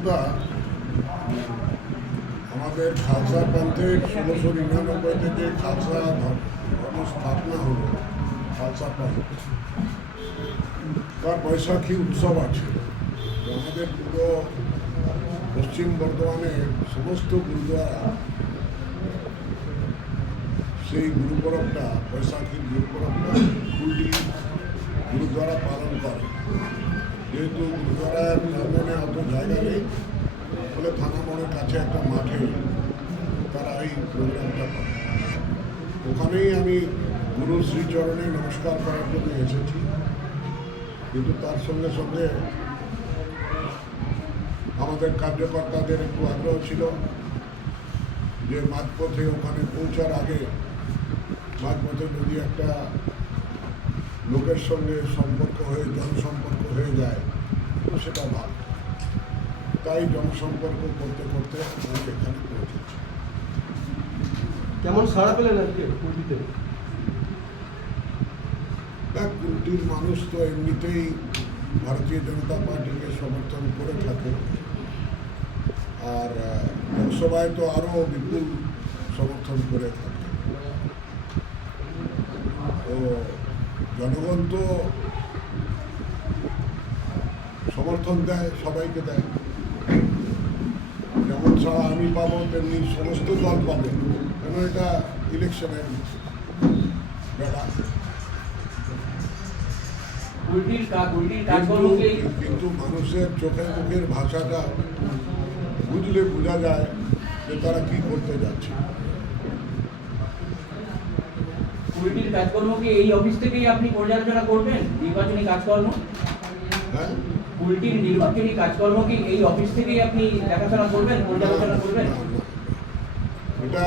কথা, আমাদের খালসা পন্থের 1699 থেকে খালসা ধর্ম স্থাপনা হলো খালসা পন্থ। তার বৈশাখী উৎসব আছে। আমাদের পুরো পশ্চিম বর্ধমানের সমস্ত গুরুদ্বারা সেই গুরু পরবটা, বৈশাখীর গুরু পরবটা কুলটি গুরুদ্বারা পালন করে। যেহেতু গুরুদ্বারার প্রাঙ্গণে অত জায়গা নেই বলে থানা মোড়ের কাছে একটা মাঠে তারা এই প্রোগ্রামটা করে। ওখানেই আমি গুরু শ্রীচরণে নমস্কার করার জন্য এসেছি, কিন্তু তার সঙ্গে সঙ্গে আমাদের কার্যকর্তাদের একটু আগ্রহ ছিল যে মাঝপথে ওখানে পৌঁছার আগে মাঝপথে যদি একটা লোকের সঙ্গে সম্পর্ক হয়ে জনসম্পর্ক হয়ে যায় তো সেটা ভালো। তাই জনসম্পর্ক করতে করতে আমি এখানে পৌঁছেছি। কেমন সাড়া পেলেন আজকে কুলটিতে? কুলটির মানুষ তো এমনিতেই ভারতীয় জনতা পার্টিকে সমর্থন করে থাকে, আর লোকসভায় তো আরও বিপুল সমর্থন করে থাকে। তো জনগণ তো সমর্থন দেয়, সবাইকে দেয়। যেমন ছাড়া আমি পাবো তেমনি সমস্ত দল পাবে, কেন এটা ইলেকশনের বেলা। কিন্তু মানুষের চোখে মুখের ভাষাটা বুঝলে বোঝা যায় যে তারা কি করতে যাচ্ছে। কুলটির কাজকর্ম কি এই অফিস থেকেই আপনি পর্যালোচনা করবেন নির্বাচনী কাজকর্ম? হ্যাঁ, কুলটির নির্বাচনী কাজকর্ম কি এই অফিস থেকেই আপনি দেখাশোনা করবেন, পর্যালোচনা করবেন? এটা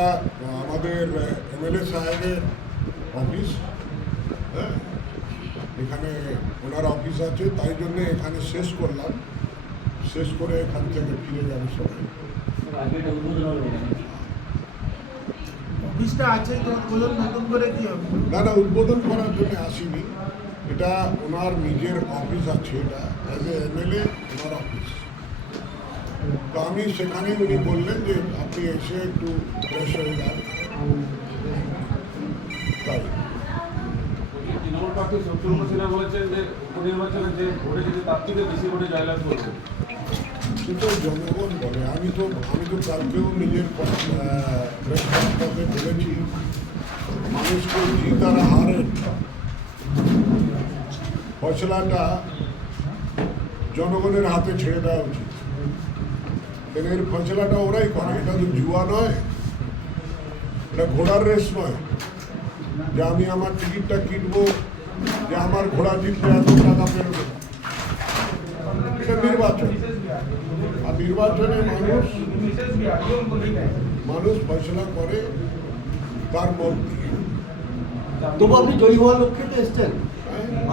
আমাদের এমএলএ সাহেবের অফিস। হ্যাঁ, এখানে ওনার অফিস আছে, তাই জন্য এখানে শেষ করলাম। শেষ করে এখান থেকে ফিরে যাবে সবাই। আজকে এটা উদ্বোধন হবে নাকি? অফিসটা আছে তো উদ্বোধন নতুন করে কি হবে? না, উদ্বোধন করার জন্য আসিনি। এটা ওনার নিজের অফিস আছে, এটা as a MLA owner office. তো আমি সেখানেই উনি বললেন যে আপনি এসে একটু ফ্রেশ হয়ে যান। তাই তৃণমূল প্রার্থী শত্রুঘ্ন সিনহা বলেছেন যে উপনির্বাচনে যে ভোটে যদি তার থেকে বেশি ভোটে জয়লাভ করবে। কিন্তু জনগণ বলে, আমি তো কালকেও নিজের প্রেস কনফারেন্সে বলেছি, মানুষকে জিত আর হারের ফয়সলাটা জনগণের হাতে ছেড়ে দেওয়া উচিত। এর ফয়সলাটা ওরাই করে। এটা তো জুয়া নয়, এটা ঘোড়ার রেস নয় যে আমি আমার টিকিটটা কিনবো, যে আমার ঘোড়া জিতলে এত টাকা পেরোবে। এটা নির্বাচন, আর নির্বাচনে মানুষ ফয়সলা করে তার মত দিয়ে। তবু আপনি জয়ী হওয়ার লক্ষ্যে তো এসছেন,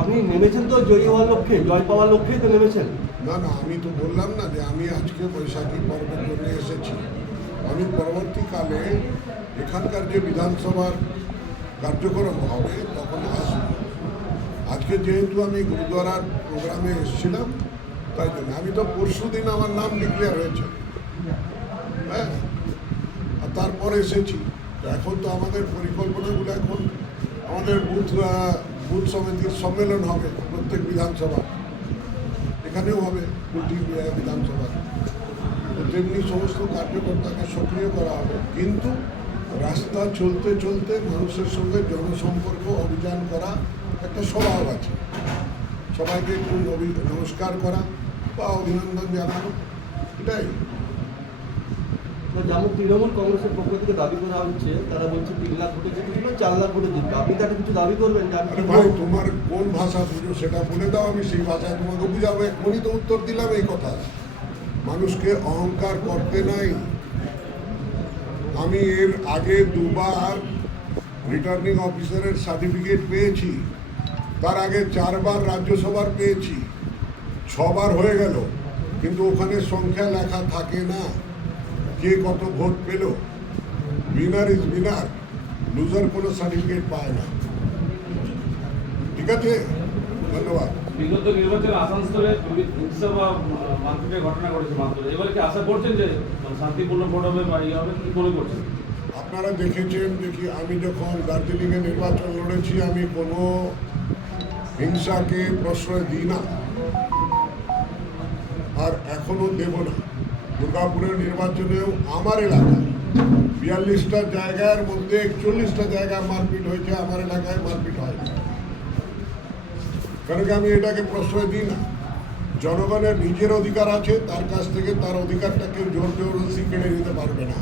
আপনি নেমেছেন তো জয়ী হওয়ার লক্ষ্যে, জয় পাওয়ার লক্ষ্যেই তো নেমেছেন। না, আমি তো বললাম না যে আমি আজকে বৈশাখী পর্বের জন্য এসেছি। আমি পরবর্তীকালে এখানকার যে বিধানসভার কার্যক্রম হবে তখন আসবো। আজকে যেহেতু আমি গুরুদ্বারার প্রোগ্রামে এসেছিলাম, তাই জন্য আমি তো পরশু দিন আমার নাম ডিক্লেয়ার হয়েছে। হ্যাঁ, আর তারপরে এসেছি। এখন তো আমাদের পরিকল্পনাগুলো, এখন আমাদের বুথ সমিতির সম্মেলন হবে প্রত্যেক বিধানসভা, এখানেও হবে কুলটি বিধানসভা। তো তেমনি সমস্ত কার্যকর্তাকে সক্রিয় করা হবে। কিন্তু রাস্তা চলতে চলতে মানুষের সঙ্গে জনসম্পর্ক অভিযান করা একটা স্বভাব আছে। সবাইকে একটু নমস্কার করা বা অভিনন্দন জানানো, এটাই। যেমন তৃণমূল কংগ্রেসের পক্ষ থেকে দাবি করা হচ্ছে, তারা বলছে 3 লাখ ভোটে জিতছিল, 4 লাখ ভোটে জিতবে। আপনি তাকে কিছু দাবি করবেন? আরে ভাই, তোমার কোন ভাষা বুঝো সেটা বলে দাও, আমি সেই ভাষায় তোমাকে বুঝাবো। এখনই তো উত্তর দিলাম এই কথা। মানুষকে অহংকার করতে নাই। আমি এর আগে 2বার রিটার্নিং অফিসারের সার্টিফিকেট পেয়েছি, তার আগে 4বার রাজ্যসভার পেয়েছি, 6বার হয়ে গেল। কিন্তু ওখানে সংখ্যা লেখা থাকে না কে কত ভোট পেল। উইনার ইজ উইনার, লুজার কোনো সার্টিফিকেট পায় না। ঠিক আছে, ধন্যবাদ। বিগত নির্বাচনে আসানসোলে হিংসা বা মারপিটের ঘটনা ঘটেছে মাত্র, এবারে কি আশা করছেন যে শান্তিপূর্ণ ভোট হবে বা ইয়ে হবে, কি মনে করছেন? আপনারা দেখেছেন দেখি আমি যখন দার্জিলিংয়ে নির্বাচন লড়েছি আমি কোনো হিংসাকে প্রশ্রয় দিই না, আর এখনো দেব না। দুর্গাপুরের নির্বাচনেও আমার এলাকায় 42টা জায়গার মধ্যে 41টা জায়গায় মারপিট হয়েছে, আমার এলাকায় মারপিট হয় না। কারণ কি আমি এটাকে প্রশ্রয় দিই না। জনগণের নিজের অধিকার আছে, তার কাছ থেকে তার অধিকারটা কেউ জোর জবরদস্তি কেড়ে নিতে পারবে না।